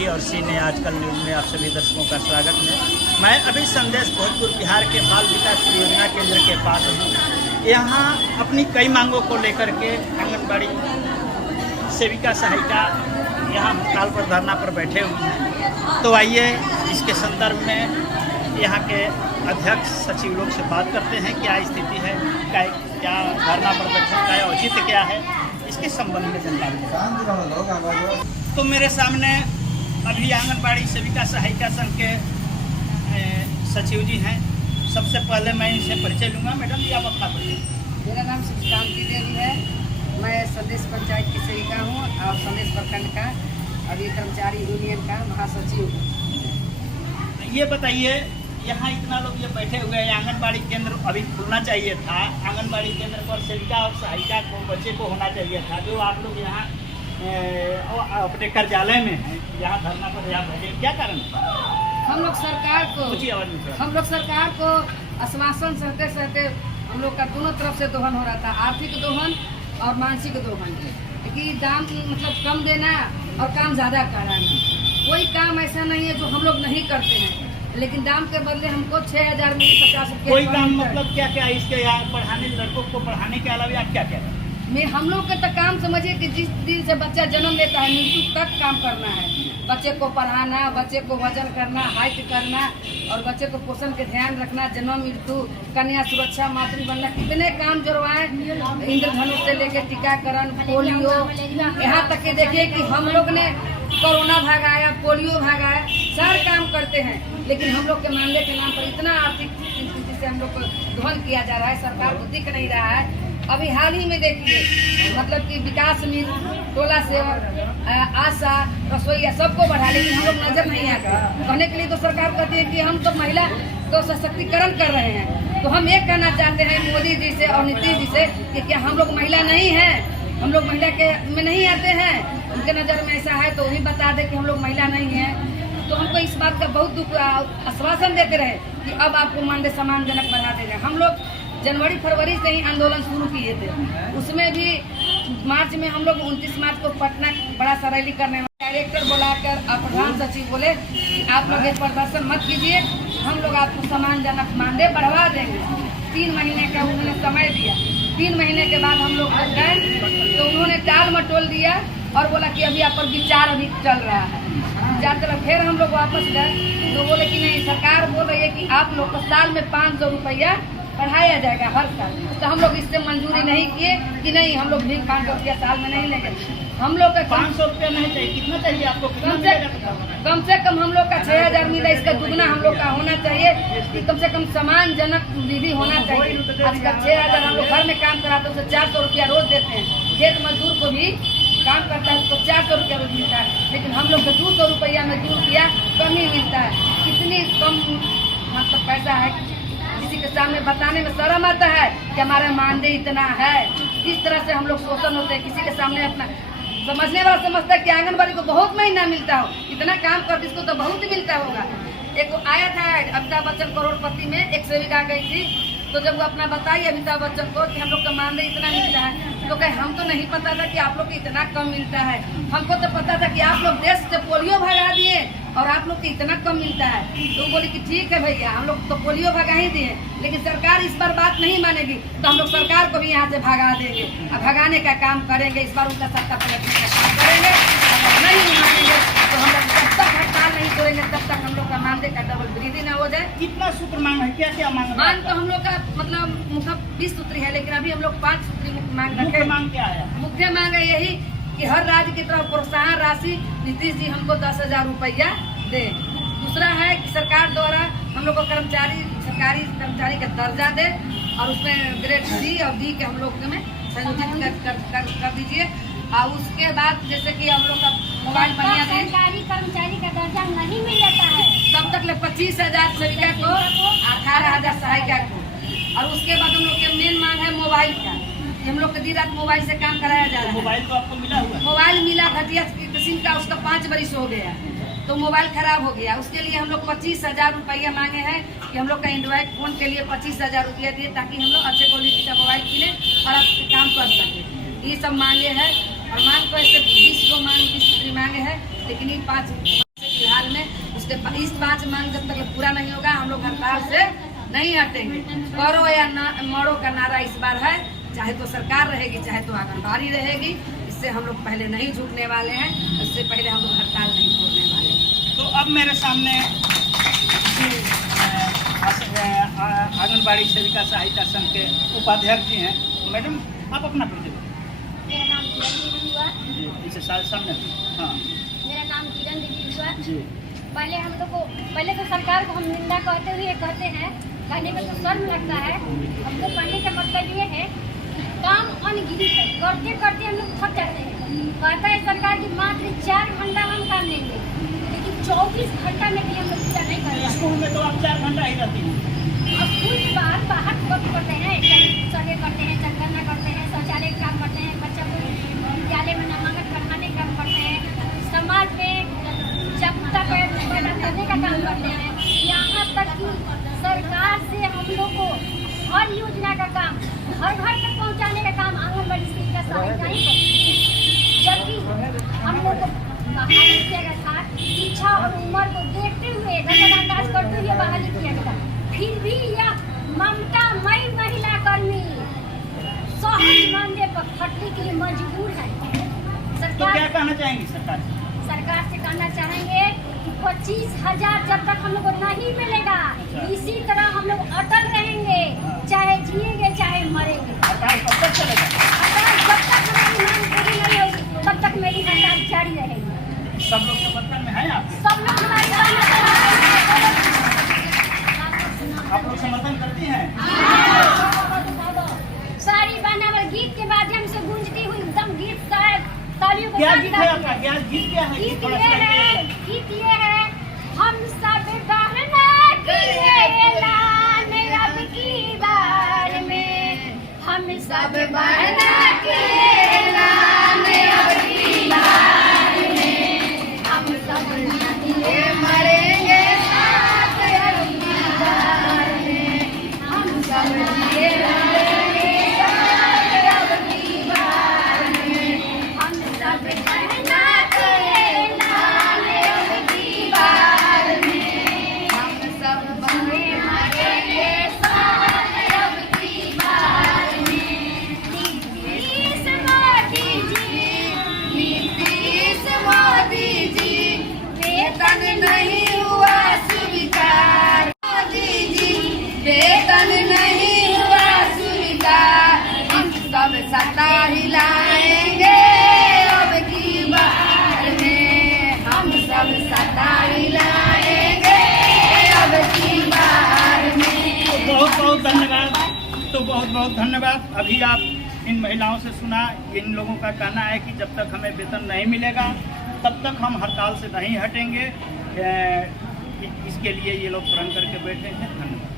TV और सीने आजकल न्यूज़ में आप सभी दर्शकों का स्वागत है। मैं अभी संदेश भोजपुर बिहार के बाल विकास परियोजना केंद्र के पास हूँ। यहाँ अपनी कई मांगों को लेकर के आंगनबाड़ी सेविका सहायिका यहाँ हड़ताल पर धरना पर बैठे हुए हैं। तो आइए इसके संदर्भ में यहाँ के अध्यक्ष सचिव लोग से बात करते हैं, क्या स्थिति है, क्या धरना पर बैठने का औचित्य क्या है, इसके संबंध में जानकारी। तो मेरे सामने अभी आंगनबाड़ी सेविका सहायिका संघ के सचिव जी हैं। सबसे पहले मैं इनसे परिचय लूँगा। मैडम जी, आप अपना परिचय। मेरा नाम सुशांति देवी है। मैं संदेश पंचायत की सेविका हूँ और संदेश प्रखंड का अभी कर्मचारी यूनियन का महासचिव हूँ। ये बताइए, यहाँ इतना लोग ये बैठे हुए हैं, आंगनबाड़ी केंद्र अभी खुलना चाहिए था। आंगनबाड़ी केंद्र पर सेविका और सहायिका को बच्चे को होना चाहिए था। जो आप लोग यहाँ अपने कार्यालय में हैं, यहाँ धरना पर यहाँ बैठे, क्या कारण है? हम लोग सरकार को आश्वासन सहते सहते हम लोग का दोनों तरफ से दोहन हो रहा था, आर्थिक दोहन और मानसिक दोहन, कि दाम मतलब कम देना और काम ज़्यादा कराना। कोई काम ऐसा नहीं है जो हम लोग नहीं करते हैं, लेकिन दाम के बदले हमको 6,000 में 50 रुपये। कोई काम मतलब क्या क्या इसके यहाँ पढ़ाने, लड़कों को पढ़ाने के अलावा आप क्या क्या? हम लोग का तो काम समझिए कि जिस दिन से बच्चा जन्म लेता है मृत्यु तक काम करना है। बच्चे को पढ़ाना, बच्चे को वजन करना, हाइट करना और बच्चे को पोषण के ध्यान रखना, जन्म मृत्यु, कन्या सुरक्षा, मातृ बनना, कितने काम जुड़वाए। इंद्रधनुष से लेके टीकाकरण, पोलियो, यहाँ तक के देखिए कि हम लोग ने कोरोना भगाया, पोलियो भगाया, सारे काम करते हैं। लेकिन हम लोग के मानने के नाम पर इतना आर्थिक स्थिति से हम लोग को दोहन किया जा रहा है, सरकार को दिख नहीं रहा है। अभी हाल ही में देखिए, मतलब कि विकास मित्र, टोला सेवक, आशा, रसोईया सबको बढ़ा, लेकिन हम लोग नजर नहीं आते। कहने के लिए तो सरकार कहती है कि हम तो महिला को सशक्तिकरण कर रहे हैं। तो हम एक कहना चाहते हैं मोदी जी से और नीतीश जी से कि क्या हम लोग महिला नहीं हैं? हम लोग महिला के में नहीं आते हैं? उनके नज़र में ऐसा है तो वही बता दे कि हम लोग महिला नहीं हैं। तो हमको इस बात का बहुत दुख, आश्वासन देते रहे कि अब आपको मानदेय सम्मानजनक बना देंगे। हम लोग जनवरी फरवरी से ही आंदोलन शुरू किए थे। उसमें भी मार्च में हम लोग 29 मार्च को पटना बड़ा सा रैली करने, डायरेक्टर बुलाकर और प्रधान सचिव बोले कि आप लोग ये प्रदर्शन मत कीजिए, हम लोग आपको सम्मानजनक मानदेय बढ़वा देंगे। 3 महीने का उन्होंने समय दिया। 3 महीने के बाद हम लोग गए तो उन्होंने टाल मटोल दिया और बोला कि अभी आप पर विचार अभी चल रहा है। विचार चला, फिर हम लोग वापस गए तो बोले कि नहीं, सरकार बोल रही है कि आप लोग को साल में 500 रुपया बढ़ाया जाएगा हर साल। तो हम लोग इससे मंजूरी नहीं किए कि नहीं, हम लोग भी 500 रुपया साल में नहीं लेंगे। हम लोग का 500 रुपया नहीं चाहिए, कितना चाहिए आपको? कम से कम हम लोग का 6,000 मिला, इसका दुगना हम लोग का होना चाहिए कि कम से कम सम्मानजनक विधि होना चाहिए। आजकल 6,000 हम लोग घर में काम कराते हैं, उसे 400 रुपया रोज देते हैं। खेत मजदूर को भी काम करता है उसको 400 रुपया रोज मिलता है, लेकिन हम लोग को 200 रुपया मजदूर किया कम ही मिलता है। कितनी कम मतलब पैसा है, किसी के सामने बताने में शर्म आता है कि हमारा मानदेय इतना है। किस तरह से हम लोग शोषण होते हैं, किसी के सामने अपना समझने वाला समझता है कि आंगनबाड़ी को बहुत महीना मिलता हो, इतना काम करते इसको तो बहुत मिलता होगा। एक आया था अमिताभ बच्चन करोड़पति में, एक सेविका गई थी, तो जब वो अपना बताई अमिताभ बच्चन को कि हम लोग का मानदेय इतना मिलता है, तो कहे हम तो नहीं पता था कि आप लोग को इतना कम मिलता है। हमको तो पता था कि आप लोग देश से पोलियो भगा दिए और आप लोग को इतना कम मिलता है। तो बोली कि ठीक है भैया, हम लोग तो पोलियो भगा ही दिए, लेकिन सरकार इस बार बात नहीं मानेगी तो हम लोग सरकार को भी यहाँ से भगा देंगे और भगाने का काम करेंगे। इस बार उनका सत्ता पलटने का काम करेंगे। अगर नहीं मानेंगे तो हम लोग जब तक हड़ताल नहीं तोड़ेंगे तब तक हम लोग का मानदेय का डबल वृद्धि न हो जाए। कितना सूत्र मांग है, क्या क्या मांग? मांग तो हम लोग का मतलब मुख्य 20 सूत्री है, लेकिन अभी हम लोग 5 सूत्री मुख्य मांग रखे। मुख्य मांग क्या है? मुख्य मांग है यही कि हर राज्य की तरफ प्रोत्साहन राशि नीतीश जी हमको 10,000 रुपया दे। दूसरा है कि सरकार द्वारा हम लोग को सरकारी कर्मचारी का दर्जा दे और उसमें ग्रेड सी और डी के हम लोग में संयोजित कर दीजिए। और उसके बाद जैसे कि हम लोग का मोबाइल बढ़िया दे, सरकारी कर्मचारी का दर्जा नहीं मिल जाता है तब तक 25,000 सेविका को, 18,000 सहायिका को। और उसके बाद हम लोग के मेन मांग है मोबाइल का। हम लोग को दिन रात मोबाइल से काम कराया जा रहा है। मोबाइल तो आपको मिला हुआ है? मोबाइल मिला, घटिया किस्म का, उसका 5 बरिस हो गया तो मोबाइल खराब हो गया। उसके लिए हम लोग 25,000 रुपया मांगे हैं कि हम लोग का एंड्रॉइड फोन के लिए 25,000 रुपया दिए ताकि हम लोग अच्छे क्वालिटी का मोबाइल किने और आपके काम कर सके। ये सब मांगे हैं और मांग को ऐसे 20 को मांग 20 मांगे हैं, लेकिन ये 5 इस 5 मांग जब तक पूरा नहीं होगा हम लोग हड़ताल से नहीं हटेंगे। करो या मरो का नारा इस बार है, चाहे तो सरकार रहेगी चाहे तो आंगनबाड़ी रहेगी। इससे हम लोग पहले नहीं झुकने वाले हैं, इससे पहले हम लोग हड़ताल नहीं छोड़ने वाले हैं। तो अब मेरे सामने आंगनबाड़ी सेविका सहायता संघ के उपाध्यक्ष जी हैं। मैडम आप अपना परिचय दें। मेरा नाम किरण देवी हुआ। जी इसे सामने हाँ मेरा नाम किरण देवी हुआ। जी पहले तो सरकार को हम निंदा कहते हैं, कहने में तो शर्म लगता है। हमको कहने का मतलब ये है कि काम अनगिनत है, करते करते हम लोग थक जाते हैं। कहता है सरकार की मात्र 4 घंटा हम काम लेंगे, लेकिन 24 घंटा में भी हम लोग पूरा नहीं कर रहे। स्कूल में तो आप 4 घंटा ही रहती हैं। स्कूल के बाहर वर्क करते हैं, सर्वे करते हैं, जनगणना करते हैं, शौचालय काम करते हैं, बच्चा को विद्यालय में नामांकन करवाने का काम करते हैं, समाज में जागरूकता पैदा करने का काम करते हैं। यहाँ तक कि सरकार से हम लोग को हर योजना का काम घर घर तक पहुँचाने का काम आंगनबाड़ी सेविका सहायता ही करती है। जबकि हम लोग को बहाली किया गया था, शिक्षा और उम्र को देखते हुए नजरअंदाज करते हुए बहाली किया गया, फिर भी यह ममतामयी महिला कर्मी सहज मानने पर खटने के लिए मजबूर है। तो क्या कहना चाहेंगी सरकार से कहना चाहेंगे कि 25,000 जब तक हम लोग को नहीं मिलेगा, इसी तरह हम लोग अटल रहेंगे, चाहे जिएंगे चाहे मरेंगे। हड़ताल कब तक चलेगा? जब तक हमारी मांग पूरी नहीं होगी तब तक मेरी हड़ताल जारी रहेगी। सब लोग समर्थन में हैं आप? सब लोग हमारी आप लोग समर्थन करती हैं? सारी बनावट गीत के माध्यम से गूंजती हुई एकदम गीत शायद तालियों क्या गीत है आपका? क्या गीत क्या है? गीत थोड़ा ये है, गीत ये है, हम सब बहना किए ऐलान अब की बार में, हम सब बहना किए ऐलान अब की बार में, हम सब ये मरेंगे साथ अब की बार में, हम सब ये मरेंगे साथ अब की बार में, हम सब बहना किए ऐलान अब की बार में, हम सब मरेंगे साथ अब की बार में। नीतीश मोदी जी वेतन नहीं हुआ स्वीकार, मोदी जी वेतन नहीं हुआ स्वीकार, हम सब सत्ता हिलाएंगे अब की बार में, हम सब सत्ता हिलाएंगे अब की बार में। बहुत बहुत धन्यवाद। तो बहुत बहुत धन्यवाद। अभी आप इन महिलाओं से सुना, इन लोगों का कहना है कि जब तक हमें वेतन नहीं मिलेगा तब तक हम हड़ताल से नहीं हटेंगे। इसके लिए ये लोग प्रण करके बैठे हैं। धन्यवाद।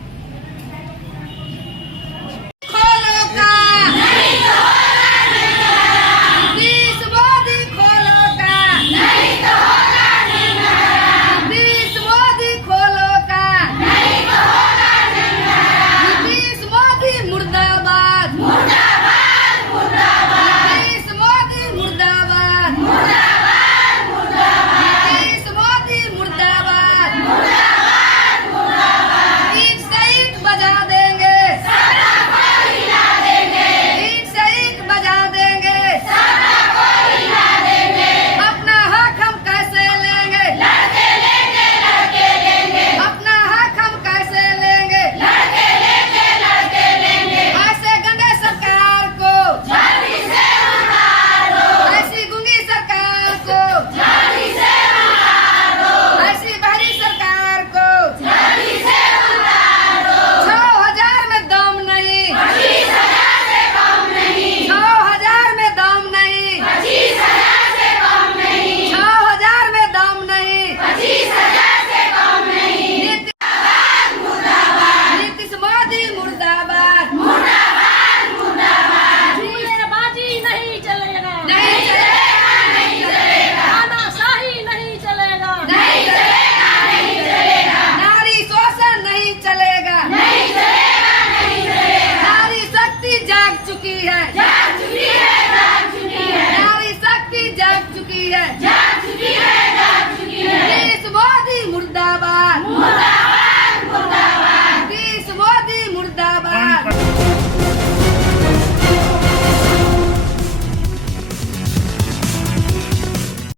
जाग चुकी है, नारी शक्ति जाग चुकी है।